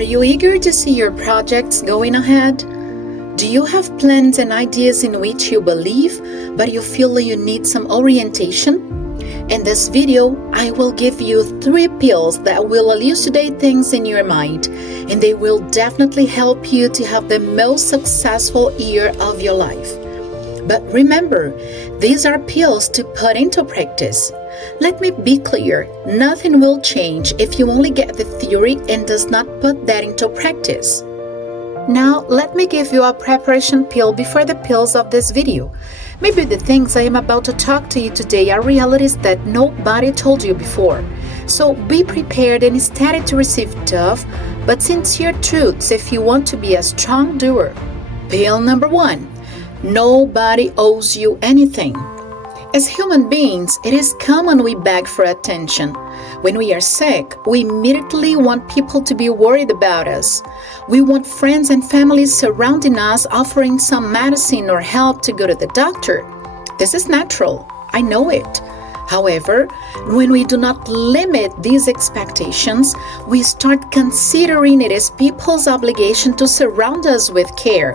Are you eager to see your projects going ahead? Do you have plans and ideas in which you believe, but you feel you need some orientation? In this video, I will give you 3 pills that will elucidate things in your mind, and they will definitely help you to have the most successful year of your life. But remember, these are pills to put into practice. Let me be clear, nothing will change if you only get the theory and does not put that into practice. Now, let me give you a preparation pill before the pills of this video. Maybe the things I am about to talk to you today are realities that nobody told you before. So be prepared and steady to receive tough but sincere truths if you want to be a strong doer. Pill number 1. Nobody owes you anything. As human beings, it is common we beg for attention. When we are sick, we immediately want people to be worried about us. We want friends and families surrounding us offering some medicine or help to go to the doctor. This is natural. I know it. However, when we do not limit these expectations, we start considering it as people's obligation to surround us with care.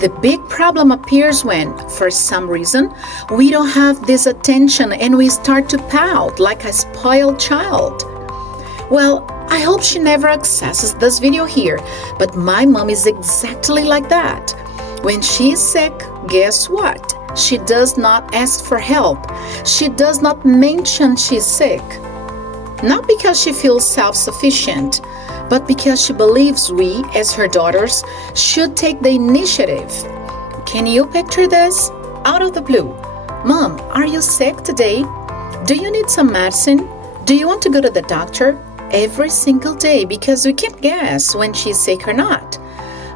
The big problem appears when, for some reason, we don't have this attention and we start to pout like a spoiled child. Well, I hope she never accesses this video here, but my mom is exactly like that. When she's sick, guess what? She does not ask for help. She does not mention she's sick. Not because she feels self-sufficient, but because she believes we, as her daughters, should take the initiative. Can you picture this? Out of the blue. Mom, are you sick today? Do you need some medicine? Do you want to go to the doctor? Every single day, because we can't guess when she's sick or not.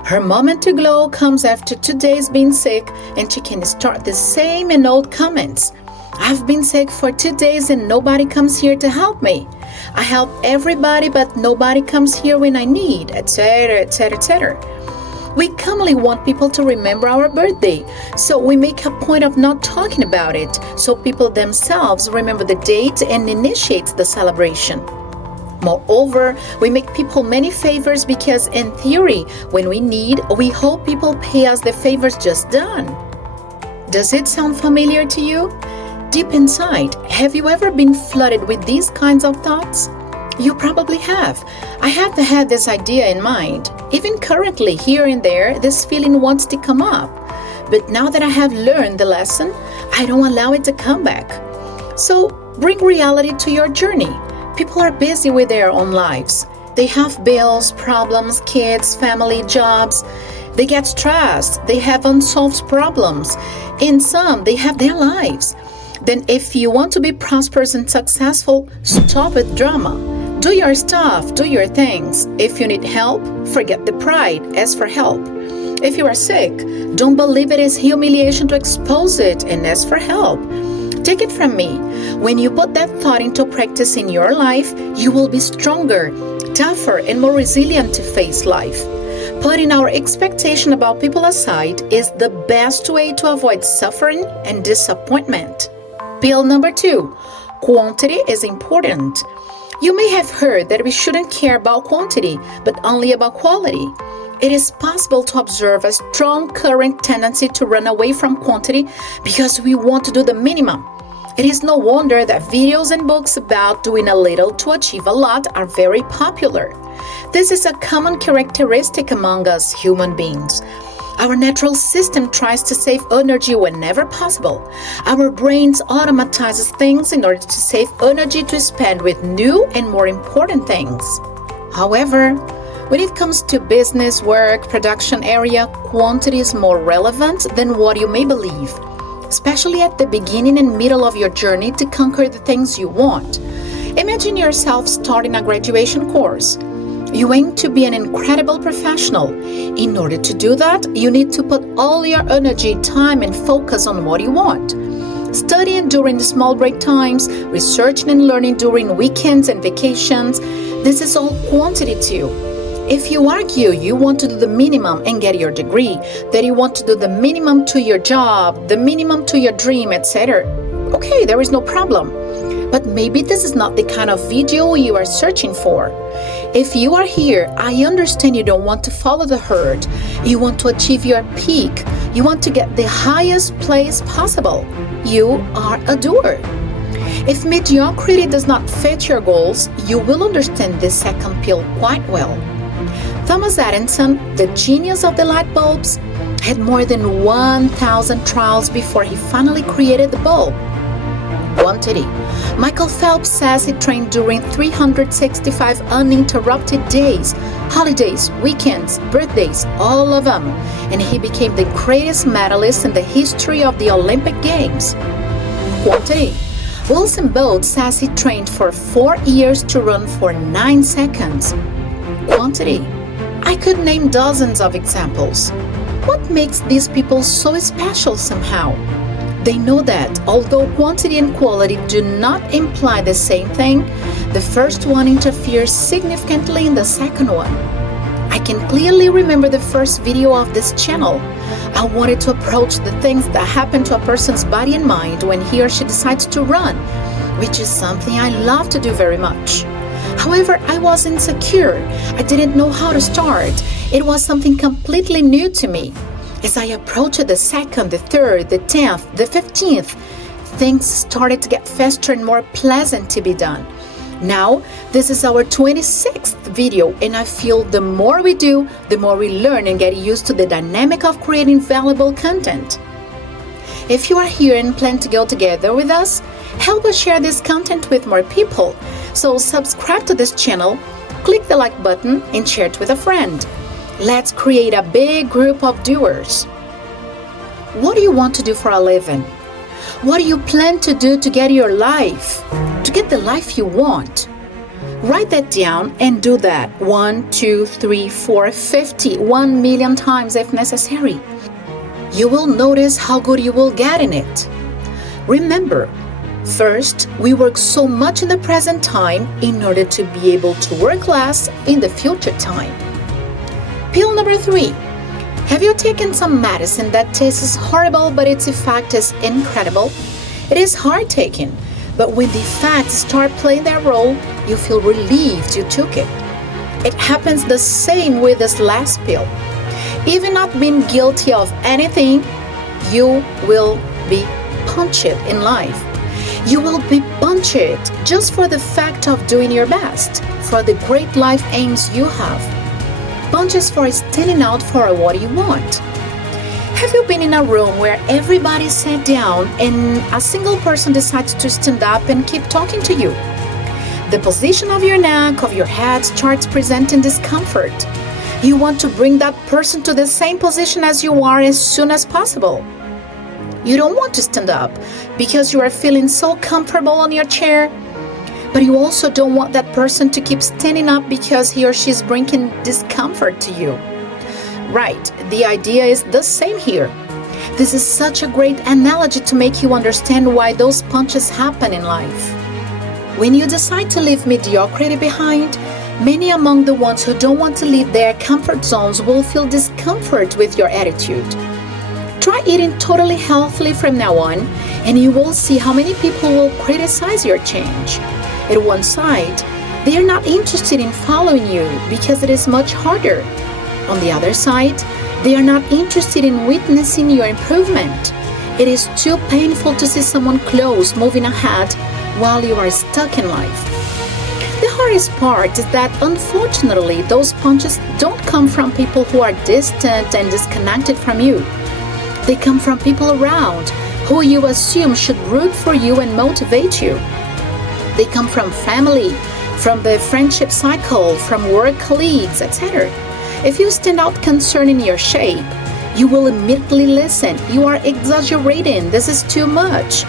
Her moment to glow comes after 2 days being sick, and she can start the same and old comments. I've been sick for 2 days and nobody comes here to help me. I help everybody but nobody comes here when I need, etc., etc., etc. We commonly want people to remember our birthday, so we make a point of not talking about it, so people themselves remember the date and initiate the celebration. Moreover, we make people many favors because in theory, when we need, we hope people pay us the favors just done. Does it sound familiar to you? Deep inside, have you ever been flooded with these kinds of thoughts? You probably have. I have had this idea in mind. Even currently, here and there, this feeling wants to come up. But now that I have learned the lesson, I don't allow it to come back. So, bring reality to your journey. People are busy with their own lives. They have bills, problems, kids, family, jobs. They get stressed. They have unsolved problems. In some, they have their lives. Then if you want to be prosperous and successful, stop with drama. Do your stuff, do your things. If you need help, forget the pride, ask for help. If you are sick, don't believe it is humiliation to expose it and ask for help. Take it from me. When you put that thought into practice in your life, you will be stronger, tougher, and more resilient to face life. Putting our expectation about people aside is the best way to avoid suffering and disappointment. Pill number 2. Quantity is important. You may have heard that we shouldn't care about quantity, but only about quality. It is possible to observe a strong current tendency to run away from quantity because we want to do the minimum. It is no wonder that videos and books about doing a little to achieve a lot are very popular. This is a common characteristic among us human beings. Our natural system tries to save energy whenever possible. Our brains automatizes things in order to save energy to spend with new and more important things. However, when it comes to business, work, production area, quantity is more relevant than what you may believe, especially at the beginning and middle of your journey to conquer the things you want. Imagine yourself starting a graduation course. You aim to be an incredible professional. In order to do that, you need to put all your energy, time, and focus on what you want. Studying during the small break times, researching and learning during weekends and vacations, this is all quantity too. If you argue you want to do the minimum and get your degree, that you want to do the minimum to your job, the minimum to your dream, etc., okay, there is no problem. But maybe this is not the kind of video you are searching for. If you are here, I understand you don't want to follow the herd. You want to achieve your peak. You want to get the highest place possible. You are a doer. If mediocrity does not fit your goals, you will understand this second pill quite well. Thomas Edison, the genius of the light bulbs, had more than 1,000 trials before he finally created the bulb. Quantity. Michael Phelps says he trained during 365 uninterrupted days, holidays, weekends, birthdays, all of them, and he became the greatest medalist in the history of the Olympic Games. Quantity. Usain Bolt says he trained for 4 years to run for 9 seconds. Quantity. I could name dozens of examples. What makes these people so special somehow? They know that although quantity and quality do not imply the same thing, the first one interferes significantly in the second one. I can clearly remember the first video of this channel. I wanted to approach the things that happen to a person's body and mind when he or she decides to run, which is something I love to do very much. However, I was insecure. I didn't know how to start. It was something completely new to me. As I approached the second, the third, the 10th, the 15th, things started to get faster and more pleasant to be done. Now, this is our 26th video, and I feel the more we do, the more we learn and get used to the dynamic of creating valuable content. If you are here and plan to go together with us, help us share this content with more people. So subscribe to this channel, click the like button, and share it with a friend. Let's create a big group of doers. What do you want to do for a living? What do you plan to do to get your life? To get the life you want? Write that down and do that 1, 2, 3, 4, 50, 1 million times if necessary. You will notice how good you will get in it. Remember, first, we work so much in the present time in order to be able to work less in the future time. Pill number 3. Have you taken some medicine that tastes horrible but its effect is incredible? It is hard taking, but when the effects start playing their role, you feel relieved you took it. It happens the same with this last pill. Even not being guilty of anything, you will be punched in life. You will be punched just for the fact of doing your best, for the great life aims you have. Punches for standing out for what you want. Have you been in a room where everybody sat down and a single person decides to stand up and keep talking to you? The position of your neck, of your head starts presenting discomfort. You want to bring that person to the same position as you are as soon as possible. You don't want to stand up because you are feeling so comfortable on your chair. But you also don't want that person to keep standing up because he or she is bringing discomfort to you. Right, the idea is the same here. This is such a great analogy to make you understand why those punches happen in life. When you decide to leave mediocrity behind, many among the ones who don't want to leave their comfort zones will feel discomfort with your attitude. Try eating totally healthily from now on, and you will see how many people will criticize your change. At one side, they are not interested in following you because it is much harder. On the other side, they are not interested in witnessing your improvement. It is too painful to see someone close moving ahead while you are stuck in life. The hardest part is that unfortunately, those punches don't come from people who are distant and disconnected from you. They come from people around who you assume should root for you and motivate you. They come from family, from the friendship cycle, from work colleagues, etc. If you stand out concerning your shape, you will immediately listen. You are exaggerating. This is too much.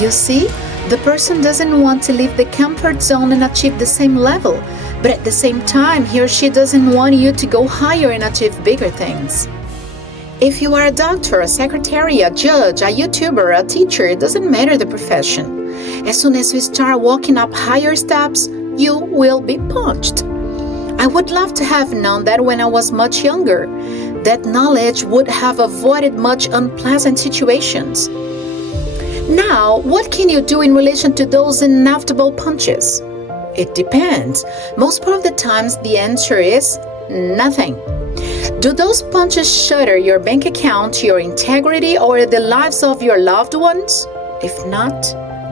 You see, the person doesn't want to leave the comfort zone and achieve the same level, but at the same time, he or she doesn't want you to go higher and achieve bigger things. If you are a doctor, a secretary, a judge, a YouTuber, a teacher, it doesn't matter the profession. As soon as you start walking up higher steps, you will be punched. I would love to have known that when I was much younger. That knowledge would have avoided much unpleasant situations. Now, what can you do in relation to those inevitable punches? It depends. Most part of the times, the answer is nothing. Do those punches shatter your bank account, your integrity, or the lives of your loved ones? If not,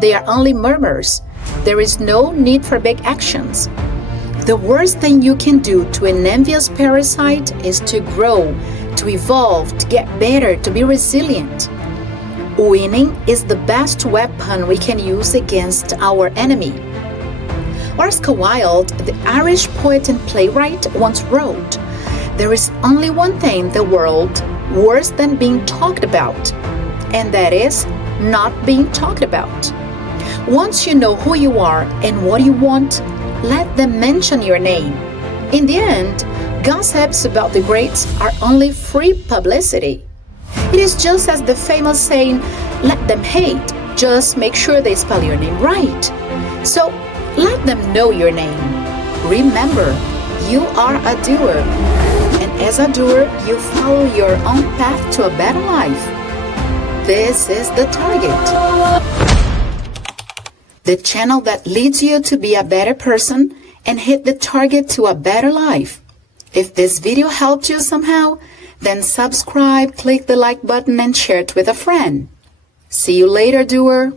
they are only murmurs. There is no need for big actions. The worst thing you can do to an envious parasite is to grow, to evolve, to get better, to be resilient. Winning is the best weapon we can use against our enemy. Oscar Wilde, the Irish poet and playwright, once wrote, "There is only one thing in the world worse than being talked about, and that is not being talked about." Once you know who you are and what you want, let them mention your name. In the end, gossips about the greats are only free publicity. It is just as the famous saying, "Let them hate, just make sure they spell your name right." So, let them know your name. Remember, you are a doer. And as a doer, you follow your own path to a better life. This is the target. The channel that leads you to be a better person and hit the target to a better life. If this video helped you somehow, then subscribe, click the like button, and share it with a friend. See you later, doer.